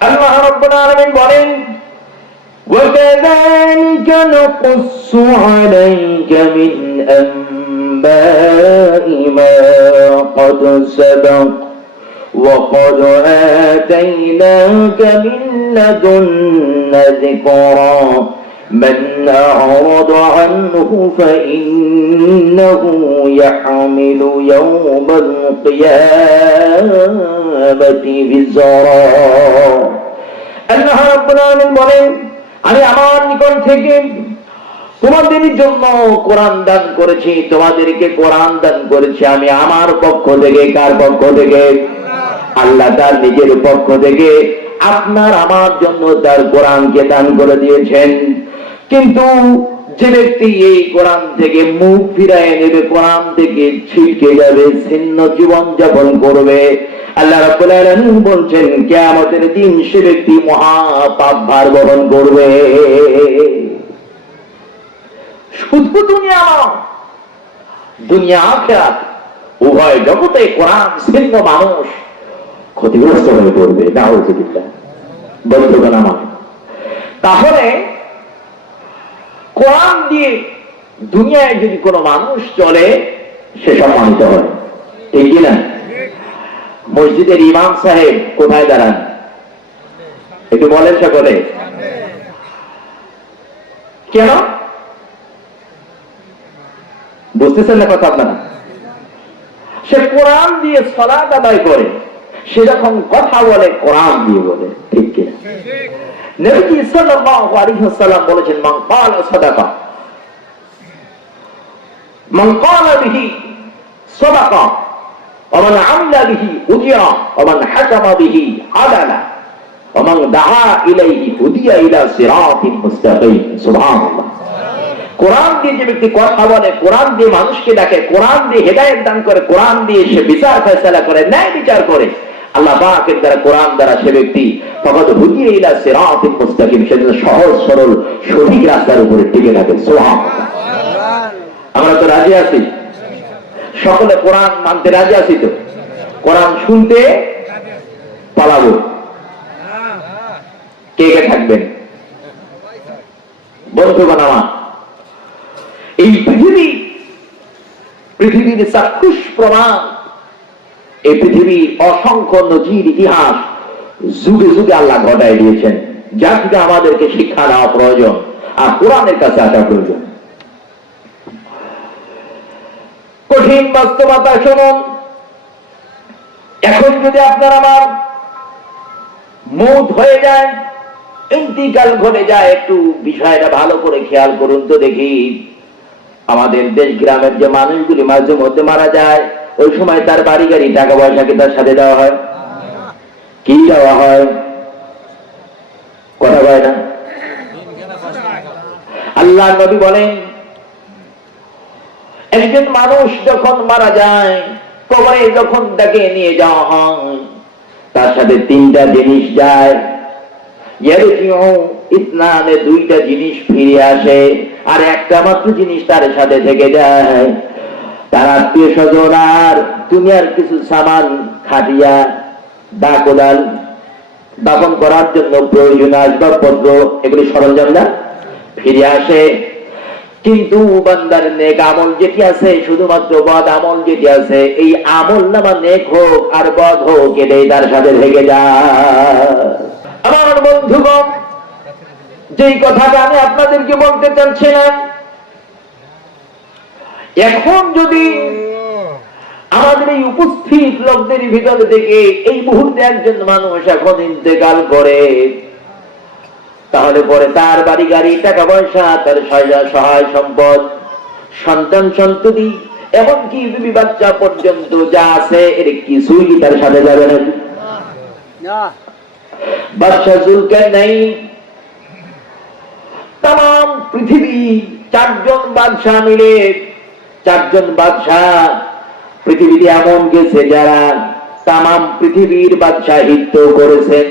আল্লাহ রাব্বুল আলামিন বলেন وكذلك نقص عليك من أنباء ما قد سبق وقد آتيناك من لدنا ذكرا من أعرض عنه فإنه يحمل يوم القيامة بزرا আল্লাহ রাব্বুল আলামিন বলেন আমি আমার নিকট থেকে তোমাদের জন্য কোরআন দান করেছি, তোমাদেরকে কোরআন দান করেছি। আমি আমার পক্ষ থেকে, কার পক্ষ থেকে? আল্লাহ তার নিজের পক্ষ থেকে আপনার আমার জন্য তার কোরআনকে দান করে দিয়েছেন। কিন্তু যে ব্যক্তি এই কোরআন থেকে মুখ ফিরায় নেবে, কোরআন থেকে ছিটকে যাবে, ছিন্ন জীবন যাপন করবে আল্লাহ রাব্বুল আলামিন বলছেন, কিয়ামতের দিন সে ব্যক্তি মহা পাপ ভার বহন করবে। শুধু দুনিয়া নয়, দুনিয়া আখিরাত উভয় জগতে কোরআন ছিন্ন মানুষ ক্ষতিগ্রস্ত হয়ে পড়বে। নাউজুবিল্লাহ। বন্ধুগণ আমার, তাহলে কোরআন দিয়ে দুনিয়ায় যদি কোনো মানুষ চলে, সে সম্মানিত হয়। ঠিক কিনা মসজিদের ইমাম সাহেব কোথায় দাঁড়ান? একটু বলেন সকলে। কেন? বুঝতেছেন না কথা আপনারা? সে কোরআন দিয়ে সলাদ আদায় করে, সে যখন কথা বলে, কোরআন দিয়ে বলে, ঠিক কিনা? নবী সাল্লাল্লাহু আলাইহি ওয়াসাল্লাম বলেছেন, মান ক্বালা সাদাকা, মান ক্বালা বিহি সাদাকা। ومن عمل به أجر ومن حكم به عدل ومن دعا إليه هدي إلى صراط مستقيم سبحان الله কোরআন দিয়ে যে ব্যক্তি কথা বলে কোরআন দিয়ে মানুষকে ডাকে কোরআন দিয়ে হেদায়ত দান করে কোরআন দিয়ে সে বিচার ফেসলা করে ন্যায় বিচার করে আল্লাহ পাকের দ্বারা কোরআন দ্বারা সে ব্যক্তি ফকত হুদিয়ে ইলা সিরাতিল মুস্তাকিম সেজন্য সহজ সরল সঠিক রাস্তার উপরে টিকে থাকে সুবহান আমরা তো রাজি আছি সকলে কোরআন মানতে রাজি আছি তো? কোরআন শুনতে পালাবো। কে কে থাকবেন? বন্ধুগণ আমার, এই পৃথিবী, পৃথিবীর চাক্ষুষ প্রমাণ, এই পৃথিবীর অসংখ্য নজির ইতিহাস যুগে যুগে আল্লাহ ঘটাই দিয়েছেন। যা থেকে আমাদেরকে শিক্ষা নেওয়া প্রয়োজন, আর কোরআনের কাছে আসা প্রয়োজন। কঠিন বাস্তবতা শুনুন। এখন যদি আপনার আমার মুদ হয়ে যায় ইন্তিকাল ঘটে যায়, একটু বিষয়টা ভালো করে খেয়াল করুন তো দেখি। আমাদের দেশ গ্রামের যে মানুষগুলি মাঝে মধ্যে মারা যায়, ওই সময় তার বাড়ি গাড়ি টাকা পয়সা কি তার সাথে দেওয়া হয়? কি দেওয়া হয়? কথা বলে না? আল্লাহ নবী বলেন একজন মানুষ যখন মারা যায়, কবরে যখন তাকে নিয়ে যাওয়া হয়, তার সাথে তিনটা জিনিস যায়। ইসলামে দুইটা জিনিস ফিরে আসে আর একটা মাত্র জিনিস তার সাথে থেকে যায়। তার আত্মীয় স্বজন আর দুনিয়ার কিছু সামান, খাটিয়া দা কোদাল দাপন করার জন্য প্রয়োজনীয় আসবাবপত্র, এগুলি সরঞ্জাম না, ফিরে আসে। কিন্তু বান্দার নেক আমল যেটি আছে, শুধুমাত্র বদ আমল যেটি আছে, এই আমল নামা নেক হোক আর বদ হোক, এটাই তার সাথে থেকে যায়। আমার বন্ধুগণ, যেই কথাটা আমি আপনাদেরকে বলতে চাচ্ছিলাম, এখন যদি আমাদের এই উপস্থিত লোকদের ভিতর থেকে এই মুহূর্তে একজন মানুষ এখন ইন্তেকাল করে তাহলে পরে তার বাড়ি গাড়ি টাকা পয়সা তার সহায় সহায় সম্পদ সন্তান সন্ততি এমনকি বিবি বাচ্চা পর্যন্ত যা আছে এর কিছুই তার সাথে যাবে বাদশাহ জুলকার নেই। তাম পৃথিবী চারজন বাদশাহ মিলে চারজন বাদশাহ পৃথিবীতে এমন গেছে যারা তাম পৃথিবীর বাদশাহিত্য করেছেন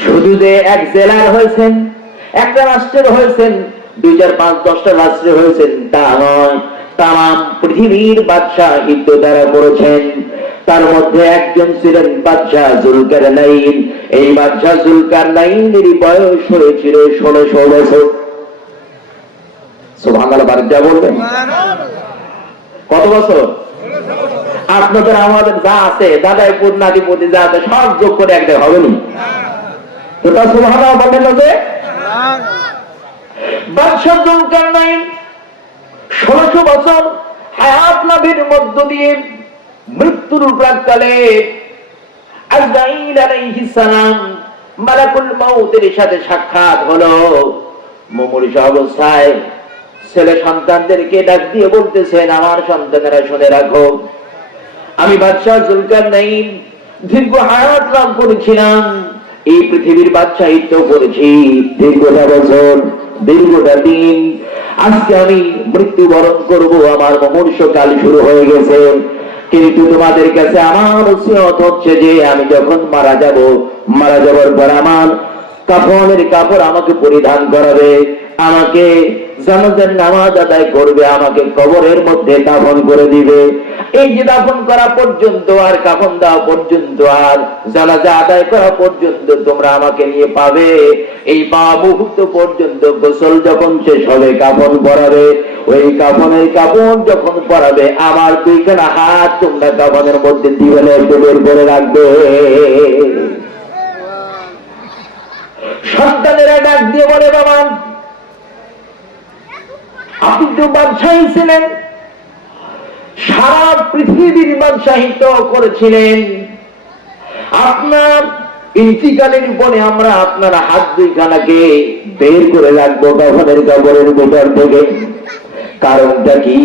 শুধু এক জেলার হয়েছেন, একটা রাষ্ট্রের হয়েছেন দুই চার পাঁচ, দশটা রাষ্ট্রে হয়েছেন, তা নয়। তাম পৃথিবীর বাদশাহিত্য দ্বারা করেছেন। তার মধ্যে একজন ছিলেন বাদশাহ জুলকার নাইন। এই বাদশাহ জুলকার নাইনের বয়স হয়েছিল ষোলোশো বছর। সুবহানাল্লাহ বাড়িটা বলবেন। কত বছর? আপনাদের আমাদের যা আছে দাদাইপুর নাদিপুর যা আছে, সব যোগ করে একটা হবে নি? তো তা সুবহানাল্লাহ বলেন না যে, বাদশাহ জুলকার নাইন ষোলোশো বছর হায়াত লাভের মধ্য দিয়ে মৃত্যুর প্রাককালে আজরাইল আলাইহিস সালাম মালাকুল মাউতের সাথে সাক্ষাৎ হলো। মুমূর্ষ অবস্থায় ছেলে সন্তানদেরকে ডাক দিয়ে বলতেছেন, আমার সন্তানেরা শুনে রাখো, আমি বাদশাহ জুলকার নাইন দীর্ঘ হায়াত লাভ করেছিলাম। এই পৃথিবীর বাদশাহিত্য করেছি। দীর্ঘটা বছর দীর্ঘটা দিন। আজকে আমি মৃত্যুবরণ করব, আমার মহর্ষ কাল শুরু হয়ে গেছে। কিন্তু তোমাদের কাছে আমার ওসিয়ত হচ্ছে যে, আমি যখন মারা যাব, মারা যাবার পর আমার কাফনের কাপড় আমাকে পরিধান করাবে। আমাকে জানাজার নামাজ আদায় করবে, আমাকে কবরের মধ্যে দাফন করে দিবে। এই যে দাফন করা পর্যন্ত আর কাফন দেওয়া পর্যন্ত আর জানাজা আদায় করা পর্যন্ত তোমরা আমাকে নিয়ে পাবে। এই পাওয়া মুহূর্ত পর্যন্ত গোসল যখন শেষ হবে, কাফন পরাবে। ওই কাফনের কাপড় যখন পরাবে, আমার দুইখানা হাত তোমরা কাফনের মধ্যে দিবে একটু বের করে রাখবে। সন্তানেরা ডাক দিয়ে বলে, বাবা বাদশাহী ছিলেন। সারা পৃথিবীর বাদশাহিত করেছিলেন। আপনার আমরা আপনার হাত দুইখানাকে বের করে রাখব থেকে। কারণটা কি?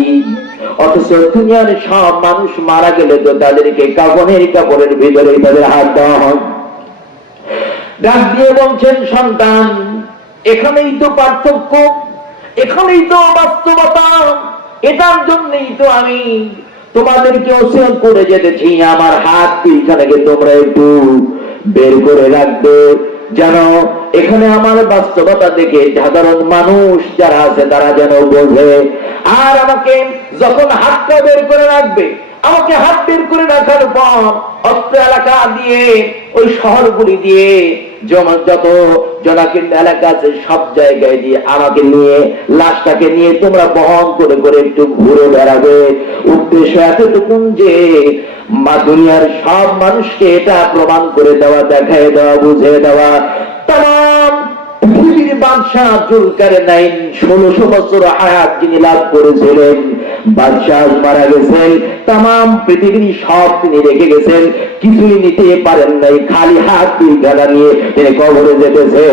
অথচ দুনিয়ার সব মানুষ মারা গেলে তো তাদেরকে কাপনের কাপড়ের ভিতরে তাদের হাত দেওয়া হয়। ডাক দিয়ে বলছেন, সন্তান, এখানেই তো পার্থক্য। এখানেই তো বাস্তবতা। এটার জন্যই তো আমি তোমাদেরকে অসিয়ত করে যেতেছি। আমার হাত পিছনে তোমরা একটু বের করে রাখবে। যেন এখানে আমার বাস্তবতা দেখে সাধারণ মানুষ যারা আছে, তারা যেন বোঝে। আর আমাকে যখন হাতটা বের করে রাখবে, আমাকে হাত বের করে রাখার পর অস্ত্র এলাকা দিয়ে, ওই শহরগুলি দিয়ে যত জনাকীর এলাকা আছে, সব জায়গায় দিয়ে আমাকে নিয়ে, লাশটাকে নিয়ে তোমরা বহন করে করে একটু ঘুরে বেড়াবে। উদ্দেশ্য এতটুকুন যে, মা দুনিয়ার সব মানুষকে এটা প্রমাণ করে দেওয়া, দেখায় দেওয়া বুঝে দেওয়া। বাদশাহ জুলকার নাইন ষোলোশো বছর আয়াত যিনি লাভ করেছিলেন, বাদশাহ মারা গেছেন তাম পৃথিবীর সব তিনি রেখে গেছেন, কিছুই নিতে পারেন নাই, খালি হাত দুই গাদা নিয়ে তিনি কবরে যেতেছে